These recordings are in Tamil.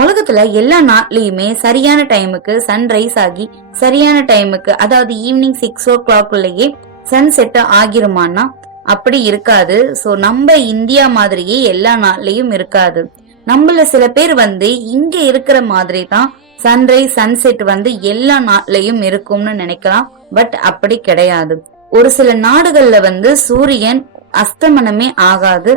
உலகத்துல எல்லா நாட்லயுமே சரியான டைமுக்கு சன்ரைஸ் ஆகி சரியான டைமுக்கு, அதாவது ஈவினிங் 6 o'clock சன் செட் ஆகிருமான்னா அப்படி இருக்காது. சோ நம்ம இந்தியா மாதிரியே எல்லா நாள்லயும் இருக்காது. நம்மள சில பேர் இங்க இருக்கிற மாதிரி தான் சன்ரைஸ் சன்செட் எல்லா நாள்லயும் இருக்கும்னு நினைக்கலாம். பட் அப்படி கிடையாது. ஒரு சில நாடுகள்ல சூரியன் அஸ்தமனமே ஆகாது.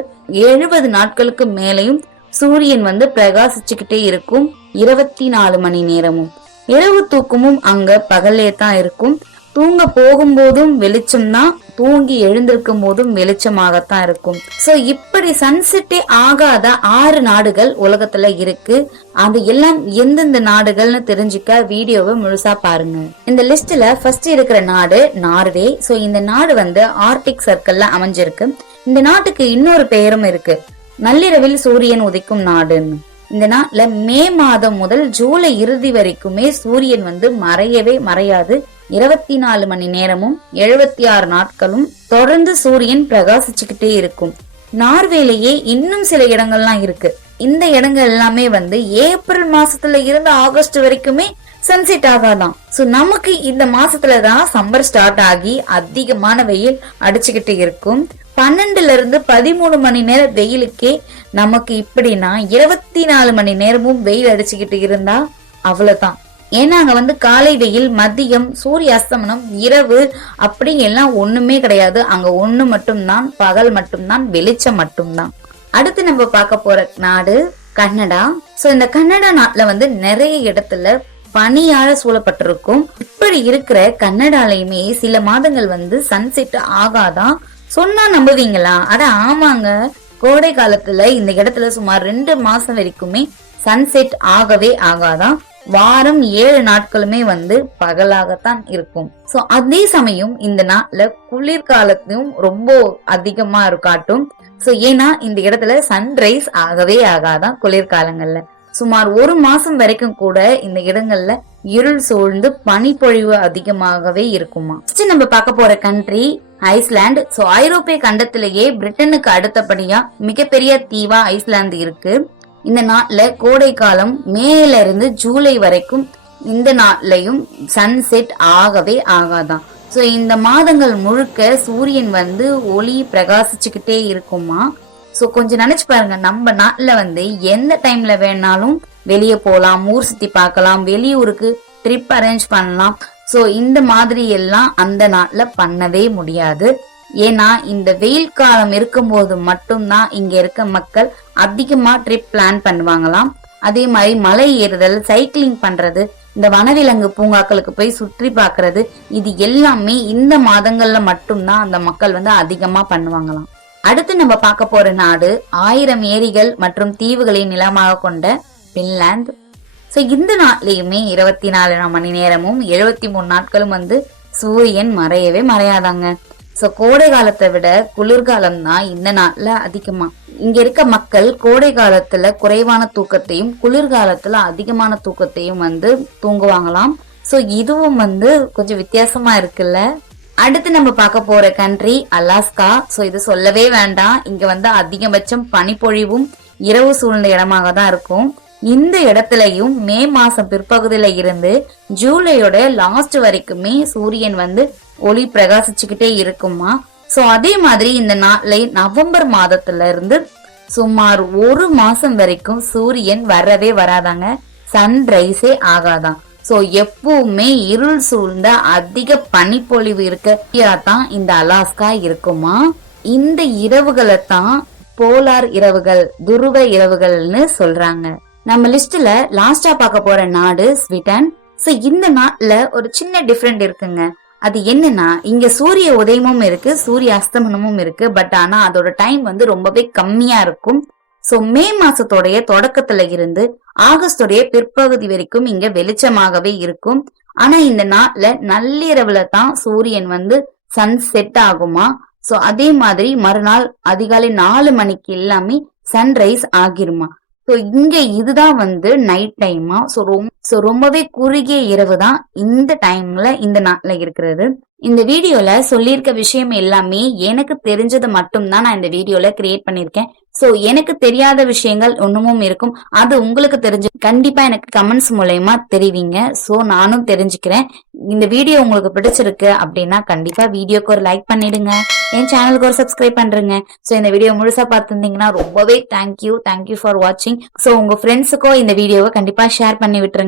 70 நாட்களுக்கு மேலையும் சூரியன் பிரகாசிச்சுக்கிட்டே இருக்கும் 24 மணி நேரமும். இரவு தூக்கமும் அங்க பகல்லே தான் இருக்கும். தூங்க போகும்போதும் வெளிச்சம் தான், தூங்கி எழுந்திருக்கும் போதும் வெளிச்சமாகத்தான் இருக்கும். சோ இப்படி சன்செட்டே ஆகாத 6 நாடுகள் உலகத்துல இருக்கு. அது எல்லாம் எந்தெந்த நாடுகள்னு தெரிஞ்சுக்க வீடியோவை முழுசா பாருங்க. இந்த லிஸ்ட்ல ஃபர்ஸ்ட் இருக்கிற நாடு நார்வே. சோ இந்த நாடு ஆர்டிக் சர்க்கிள்ல அமைஞ்சிருக்கு. இந்த நாட்டுக்கு இன்னொரு பெயரும் இருக்கு, நள்ளிரவில் சூரியன் உதிக்கும் நாடுன்னு. இந்த நாட்டுல மே மாதம் முதல் ஜூலை இறுதி வரைக்குமே சூரியன் மறையவே மறையாது. 24 மணி நேரமும் 76 நாட்களும் தொடர்ந்து சூரியன் பிரகாசிச்சுக்கிட்டே இருக்கும். நார்வேலேயே இன்னும் சில இடங்கள்லாம் இருக்கு. இந்த இடங்கள் எல்லாமே ஏப்ரல் மாசத்துல இருந்து ஆகஸ்ட் வரைக்குமே சன்செட் ஆகாதான். சோ நமக்கு இந்த மாசத்துலதான் சம்மர் ஸ்டார்ட் ஆகி அதிகமான வெயில் அடிச்சுக்கிட்டு இருக்கும். 12ல இருந்து 13 மணி நேர வெயிலுக்கே நமக்கு இப்படின்னா 24 மணி நேரமும் வெயில் அடிச்சுக்கிட்டு இருந்தா அவ்வளவுதான். ஏன்னா அங்க காலை வெயில், மதியம், சூரிய அஸ்தமனம், இரவு அப்படி எல்லாம் ஒண்ணுமே கிடையாது. அங்க ஒண்ணு மட்டும்தான், பகல் மட்டும்தான், வெளிச்சம் மட்டும்தான். அடுத்து நம்ம பார்க்க போற நாடு கனடா. சோ இந்த கனடா நாட்டுல நிறைய இடத்துல பனியால சூழப்பட்டிருக்கும். இப்படி இருக்கிற கனடாலையுமே சில மாதங்கள் சன்செட் ஆகாதான். சொன்னா நம்புவீங்களா? அட ஆமாங்க, கோடை காலத்துல இந்த இடத்துல சுமார் 2 மாசம் வரைக்குமே சன்செட் ஆகவே ஆகாதான். வாரம் 7 நாட்களுமே பகலாகத்தான் இருக்கும். சோ அதே சமயம் இந்த நாட்டுல குளிர்காலத்தையும் ரொம்ப அதிகமா காட்டும். சோ ஏன்னா இந்த இடத்துல சன்ரைஸ் ஆகவே ஆகாதான் குளிர்காலங்கள்ல. சுமார் 1 மாசம் வரைக்கும் கூட இந்த இடங்கள்ல இருள் சூழ்ந்து பனிப்பொழிவு அதிகமாகவே இருக்குமா. நம்ம பார்க்க போற கண்ட்ரி ஐஸ்லாந்து. சோ ஐரோப்பிய கண்டத்திலேயே பிரிட்டனுக்கு அடுத்தபடியா மிகப்பெரிய தீவா ஐஸ்லாந்து இருக்கு. இந்த நாட்டுல கோடை காலம் மேல இருந்து ஜூலை வரைக்கும் இந்த நாட்டிலையும் சன்செட் ஆகவே ஆகாதான். சோ இந்த மாதங்கள் முழுக்க சூரியன் ஒளி பிரகாசிச்சுக்கிட்டே இருக்குமா. சோ கொஞ்சம் நினைச்சு பாருங்க, நம்ம நாட்டுல எந்த டைம்ல வேணாலும் வெளியே போலாம், ஊர் சுத்தி பார்க்கலாம், வெளியூருக்கு ட்ரிப் அரேஞ்ச் பண்ணலாம். சோ இந்த மாதிரி எல்லாம் அந்த நாட்டுல பண்ணவே முடியாது. ஏன்னா இந்த வெயில் காலம் இருக்கும்போது மட்டும்தான் இங்க இருக்க மக்கள் அதிகமா ட்ரிப் பிளான் பண்ணுவாங்களாம். அதே மாதிரி மலை ஏறுதல், சைக்கிளிங் பண்றது, இந்த வனவிலங்கு பூங்காக்களுக்கு போய் சுற்றி பாக்குறது, இது எல்லாமே இந்த மாதங்கள்ல மட்டும்தான் அந்த மக்கள் அதிகமா பண்ணுவாங்களாம். அடுத்து நம்ம பார்க்க போற நாடு 1000 ஏரிகள் மற்றும் தீவுகளை நிலமாக கொண்ட பின்லாந்து. சோ இந்த நாட்டிலயுமே 24 மணி நேரமும் 73 நாட்களும் சூரியன் மறையவே மறையாதாங்க. சோ கோடை காலத்தை விட குளிர்காலம் தான் இந்த நாட்டுல அதிகமா. இங்க இருக்க மக்கள் கோடை காலத்துல குறைவான தூக்கத்தையும் குளிர்காலத்துல அதிகமான தூக்கத்தையும் தூங்குவாங்களாம். சோ இதுவும் கொஞ்சம் வித்தியாசமா இருக்குல்ல. அடுத்து நம்ம பார்க்க போற கண்ட்ரி அலாஸ்கா. சோ இது சொல்லவே வேண்டாம். இங்க அதிகபட்சம் பனிப்பொழிவும் இரவு சூழ்ந்த இடமாக தான் இருக்கும். இந்த இடத்துலயும் மே மாசம் பிற்பகுதியில இருந்து ஜூலையோட லாஸ்ட் வரைக்குமே சூரியன் ஒளி பிரகாசிச்சுக்கிட்டே இருக்குமா. சோ அதே மாதிரி இந்த நாள்ல நவம்பர் மாதத்துல இருந்து சுமார் 1 மாசம் வரைக்கும் சூரியன் வரவே வராதாங்க, சன்ரைஸே ஆகாதான். சோ எப்பவுமே இருள் சூழ்ந்த அதிக பனிப்பொழிவு இருக்கத்தான் இந்த அலாஸ்கா இருக்குமா. இந்த இரவுகளை தான் போலார் இரவுகள், துருவ இரவுகள்னு சொல்றாங்க. நம்ம லிஸ்ட்ல லாஸ்டா பார்க்க போற நாடு ஸ்வீடன். சோ இந்த நாட்டுல ஒரு சின்ன டிஃபரெண்ட் இருக்குங்க. அது என்னன்னா, இங்க சூரிய உதயமும் இருக்கு, சூரிய அஸ்தமனமும் இருக்கு. பட் ஆனா அதோட டைம் ரொம்பவே கம்மியா இருக்கும். சோ மே மாசத்தோடைய தொடக்கத்துல இருந்து ஆகஸ்டோடைய பிற்பகுதி வரைக்கும் இங்க வெளிச்சமாகவே இருக்கும். ஆனா இந்த நாட்டுல நள்ளிரவுல தான் சூரியன் சன்செட் ஆகுமா. சோ அதே மாதிரி மறுநாள் அதிகாலை 4 மணிக்கு எல்லாமே சன்ரைஸ் ஆகிருமா. சோ இங்க இதுதான் நைட் டைமா. சோ ரொம்பவே குறுகிய இரவு தான் இந்த டைம்ல இந்த நாட்டுல இருக்கிறது. இந்த வீடியோல சொல்லியிருக்க விஷயம் எல்லாமே எனக்கு தெரிஞ்சது மட்டும் தான் நான் இந்த வீடியோல கிரியேட் பண்ணிருக்கேன். சோ எனக்கு தெரியாத விஷயங்கள் ஒண்ணுமும் இருக்கும், அது உங்களுக்கு தெரிஞ்சு கண்டிப்பா எனக்கு கமெண்ட்ஸ் மூலயமா தெரிவிங்க. சோ நானும் தெரிஞ்சுக்கிறேன். இந்த வீடியோ உங்களுக்கு பிடிச்சிருக்கு அப்படின்னா கண்டிப்பா வீடியோக்கு ஒரு லைக் பண்ணிடுங்க, என் சேனலுக்கு ஒரு சப்ஸ்கிரைப் பண்றேங்க. சோ இந்த வீடியோ முழுசா பார்த்திருந்தீங்கன்னா ரொம்பவே தேங்க்யூ ஃபார் வாட்சிங். சோ உங்க ஃப்ரெண்ட்ஸுக்கோ இந்த வீடியோவை கண்டிப்பா ஷேர் பண்ணி விட்டுருங்க.